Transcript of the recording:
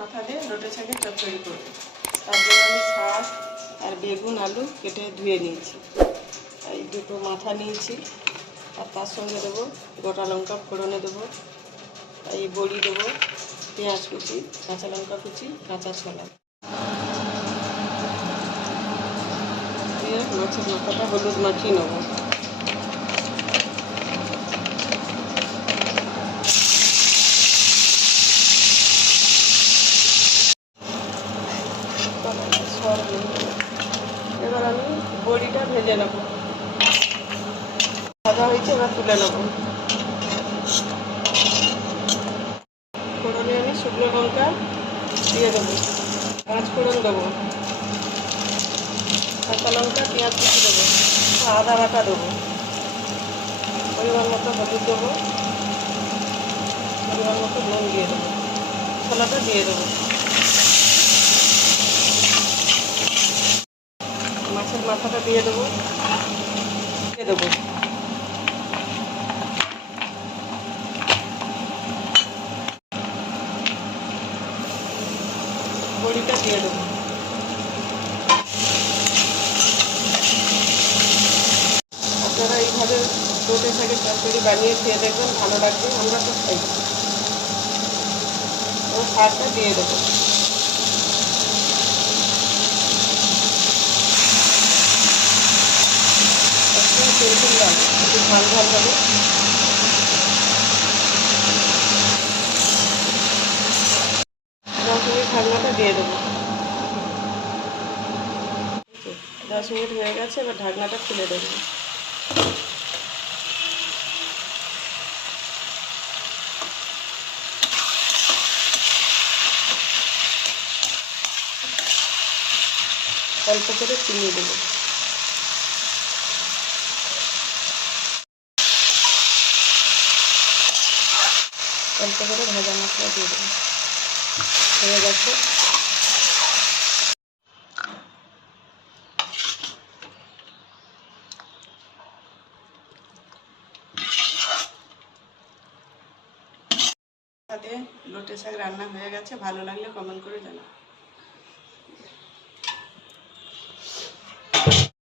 মাথা দিয়ে লোটে শাকের চচ্চড়ি করব। তার জন্য আমি শাক আর বেগুন আলু কেটে ধুয়ে নিয়েছি। এই দুটো মাথা নিয়েছি, আর তার সঙ্গে দেবো গোটা লঙ্কা ফোড়নে দেবো, এই বড়ি দেবো, পেঁয়াজ কুচি, কাঁচা লঙ্কা কুচি, কাঁচা ছোলা দিয়ে মাছের মাথাটা হলুদ মাখিয়ে নেবো। এবার আমি বড়িটা ভেজে নেব। ভাজা হয়েছে, এবার তুলে নেব। ফোড়নে আমি শুকনো লঙ্কা দিয়ে দেবো, পাঁচ ফোড়ন দেবো, কাঁচা লঙ্কা পেঁয়াজ কুচি দেবো, আদা বাটা দেবো, পরিমাণ মতো হলুদ দেবো, পরিমাণ মতো নুন দিয়ে দেবো, ছোলাটা দিয়ে দেবো, মাছের মাথাটা দিয়ে দেবো, বড়িটা দিয়ে দেবো। আপনারা এইভাবে লোটে শাকের চচ্চড়ি বানিয়ে খেয়ে দেখবেন, ভালো লাগবে। আমরা তো খাই। ও শাকটা দিয়ে দেবো। একটু তেল দিলাম, একটু ঝাল ঝাল হবে। ঢাকনাটা দিয়ে দেবো। 10 মিনিট হয়ে গেছে, এবার ঢাকনাটা খুলে দেবো। অল্প করে চিনি দেবো। অল্প করে ভাজা মশলা দিয়ে দেবো। হয়ে গেছে। সাথে লোটে শাক রান্না হয়ে গেছে। ভালো লাগলে কমেন্ট করে জানাও।